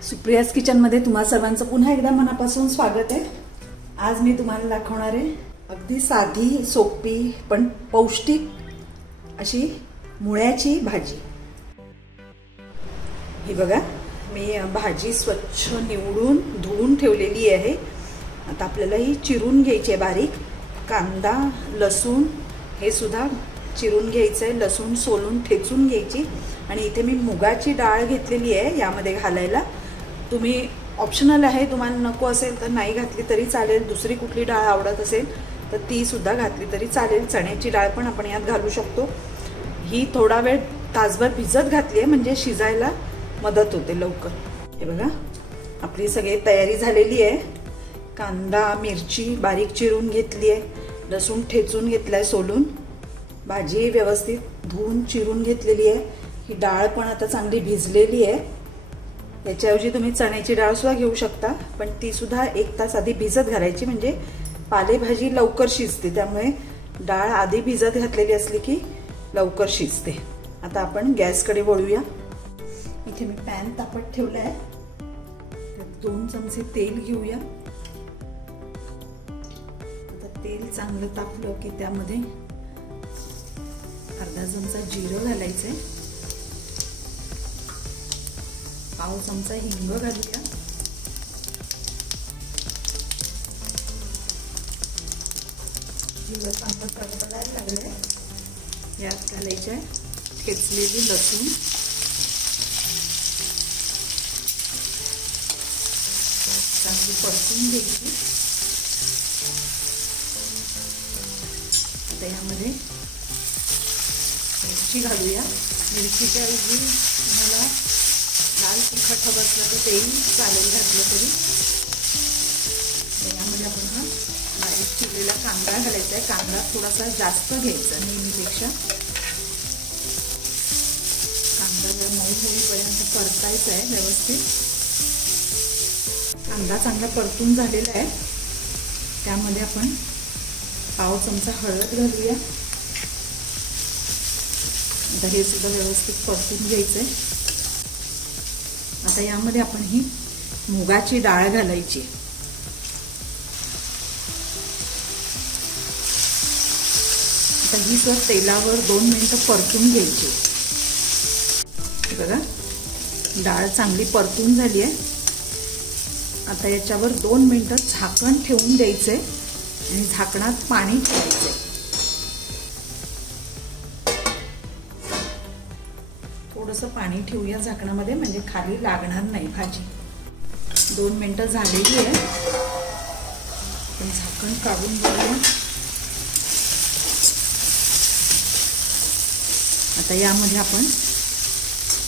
सुप्रियाज किचनमध्ये तुम्हा सर्वांचं पुन्हा एकदा मनापासून स्वागत आहे। आज मी तुम्हाला दाखवणार आहे अगदी साधी सोपी पण पौष्टिक अशी मुळ्याची भाजी। ही बघा, मी भाजी स्वच्छ निवडून धुवून ठेवलेली आहे। आता आपल्याला ही चिरून घ्यायची आहे बारीक। कांदा, लसूण हे सुद्धा चिरून घ्यायचं आहे, लसूण सोलून ठेचून घ्यायची। आणि इथे मी मुगाची डाळ घेतलेली आहे यामध्ये घालायला। तुम्ही ऑप्शनल आहे, तुम्हाला नको असेल तर नाही घातली तरी चालेल। दुसरी कुठली डाळ आवडत असेल तर ती सुद्धा घातली तरी चालेल। चण्याची डाळ पण आपण यात घालू शकतो। ही थोडा वेळ तासभर भिजत घातली आहे म्हणजे शिजायला मदत होते लवकर। हे बघा, आपली सगळी तयारी झालेली आहे। कांदा, मिरची बारीक चिरून घेतली आहे, लसूण ठेचून घेतलाय सोलून, भाजी व्यवस्थित धुवून चिरून घेतलेली आहे। ही डाळ पण आता चांगली भिजलेली आहे। याच्याऐवजी तुम्ही चण्याची डाळ सुद्धा घेऊ शकता, पण ती सुद्धा 1 तास आधी भिजत घालायची म्हणजे पालेभाजी लवकर शिजते। त्यामुळे डाळ आधी भिजत घातलेली असली की लवकर शिजते। आता आपण गॅसकडे वळूया। इथे मी पॅन तापत ठेवला आहे, त्यात 2 चमचे तेल घेऊया। आता तेल चांगलं तापलं की त्यामध्ये अर्धा चमचा जिरं घालायचंय, पाव चमचा हिंग घालूया, जिरं चांगलं कडकडायला लागले यात घालायचे ठेचलेली लसूण, चांगली परतून घ्यायची। आता यामध्ये मिरची घालूया। मिरचीच्या ऐवजी तुम्हाला लाल तिखट हवं असलं तर तेही चालेल घातलं तरी। यामध्ये आपण हा बारीक चिरलेला कांदा घालायचा आहे। कांदा थोडासा जास्त घ्यायचा नेहमीपेक्षा। कांदा जर मऊ होईपर्यंत परतायचा आहे व्यवस्थित। कांदा चांगला परतून झालेला आहे, त्यामध्ये आपण पाव चमचा हळद घालूया। आता हे सुद्धा व्यवस्थित परतून घ्यायचंय। आता यामध्ये आपण ही मुगाची डाळ घालायची। आता ही सुद्धा तेलावर 2 मिनिटं परतून घ्यायची। बघा, डाळ चांगली परतून झाली आहे। आता याच्यावर 2 मिनिटं झाकण ठेवून द्यायचंय आणि झाकणात पाणी ठेवायचंय। थोडंसं पाणी ठेवूया झाकणामध्ये म्हणजे खाली लागणार नाही भाजी। 2 मिनिटं झालेली आहे, पण झाकण काढून बघूया। आता यामध्ये आपण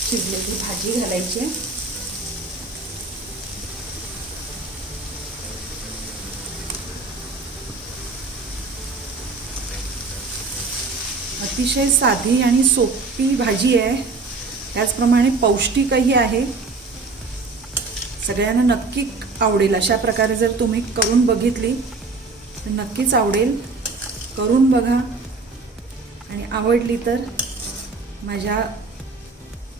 शिजलेली भाजी घालायची आहे। अतिशय साधी आणि सोपी भाजी आहे, त्याचप्रमाणे पौष्टिकही आहे। सगळ्यांना नक्की आवडेल। अशा प्रकारे जर तुम्ही करून बघितली तर नक्कीच आवडेल। करून बघा आणि आवडली तर माझ्या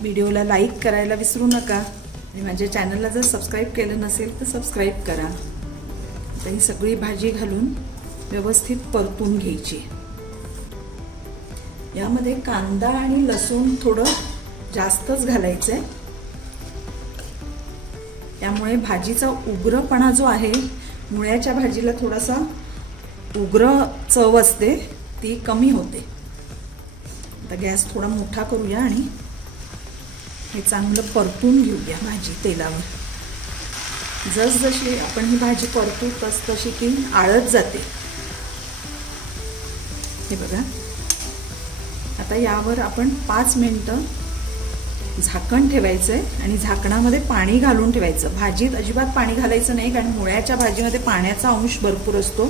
व्हिडिओला लाईक करायला विसरू नका आणि माझ्या चॅनलला जर सबस्क्राईब केलं नसेल तर सबस्क्राईब करा। आता ही सगळी भाजी घालून व्यवस्थित परतून घ्यायची। यामध्ये कांदा आणि लसूण थोडं जास्तच घालायचंय, त्यामुळे भाजीचा उग्रपणा जो आहे, मुळ्याच्या भाजीला थोडासा उग्र चव असते, ती कमी होते। आता गॅस थोडा मोठा करूया आणि हे चांगलं परतून घेऊया भाजी तेलावर। जसजशी आपण ही भाजी परतू तशी ती आळत जाते। हे बघा, आता यावर आपण 5 मिनिटं झाकण ठेवायचंय आणि झाकणामध्ये पाणी घालून ठेवायचं। भाजीत अजिबात पाणी घालायचं नाही, कारण मुळ्याच्या भाजीमध्ये पाण्याचा अंश भरपूर असतो,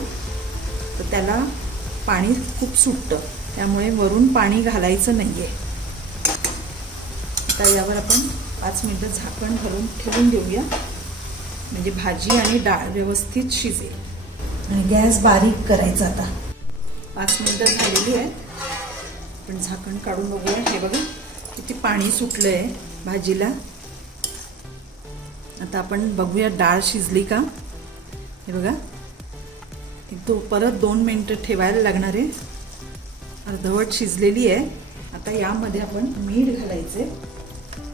तर त्याला पाणी खूप सुटतं, त्यामुळे वरून पाणी घालायचं नाहीये। आता यावर आपण 5 मिनिटं झाकण घालून ठेवून देऊया म्हणजे भाजी आणि डाळ व्यवस्थित शिजेल। आणि गॅस बारीक करायचा। आता 5 मिनिटं झालेली आहे, पण झाकण काढून बघूया। हे बघा किती पाणी सुटलंय भाजीला। आता आपण बघूया डाळ शिजली का. हे बघा, तो परत 2 मिनिटं ठेवायला लागणार आहे. अर्धवट शिजलेली आहे. आता यामध्ये आपण मीठ घालायचे.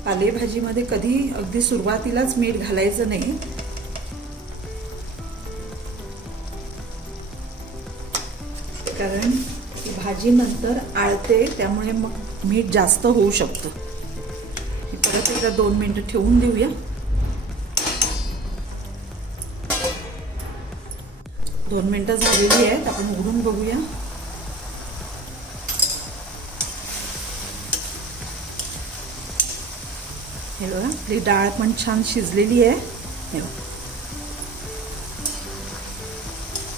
पालेभाजीमध्ये कधी अगदी सुरुवातीलाच मीठ घालायचं नाही. कारण ही भाजी नंतर आळते, त्यामुळे मग मीठ जास्त होऊ शकतं. परत एकदा 2 मिनिटं ठेवून देऊया. 2 मिनिटं झालेली आहेत. आपण उघडून बघूया. हे बघा, आपली डाळ पण छान शिजलेली आहे. हे बघा,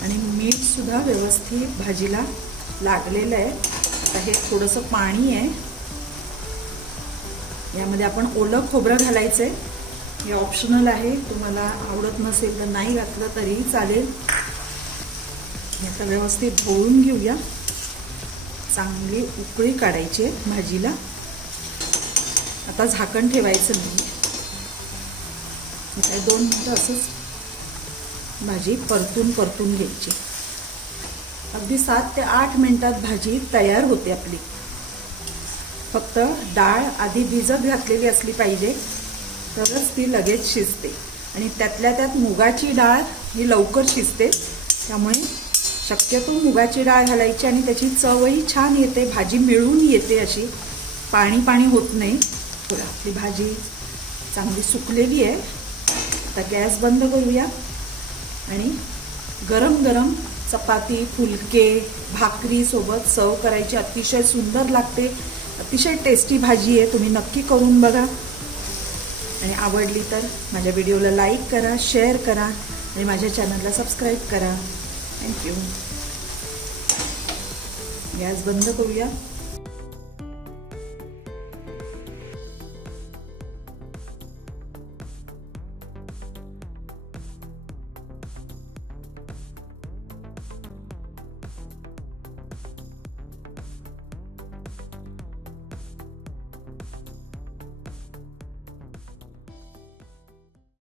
आणि मीठ सुद्धा व्यवस्थित भाजीला लागलेलं आहे. आता हे थोडंसं पाणी आहे. यामध्ये आपण ओलं खोबरं घालायचं आहे. हे ऑप्शनल आहे. तुम्हाला आवडत नसेल तर नाही घातलं तरीही चालेल. आता व्यवस्थित ढवळून घेऊया. चांगली उकळी काढायची आहे भाजीला. आता झाकण ठेवायचं नाही. 2 मिनिटं असंच भाजी परतून घ्यायची. अगदी 7 ते 8 मिनिटात भाजी तयार होते आपली. फक्त डाळ आधी भिजत घातलेली असली पाहिजे, तरच ती लगेच शिजते. आणि त्यातल्या त्यात मुगाची डाळ ही लवकर शिजते. त्यामुळे शक्यतो मुगाची डाळ घालायची आणि त्याची चवही छान येते. भाजी मिळून येते, अशी पाणी पाणी होत नाही. बघा, आपली भाजी चांगली सुकलेली आहे. आता गॅस बंद करूया. आणि गरम गरम चपाती, फुलके, भाकरी सोबत सर्व करायची. अतिशय सुंदर लागते. अतिशय टेस्टी भाजी आहे. तुम्ही नक्की करून बघा. आणि आवडली तर माझ्या व्हिडिओला लाईक करा, शेअर करा आणि माझ्या चॅनलला सबस्क्राईब करा. थँक्यू. गॅस बंद करूया.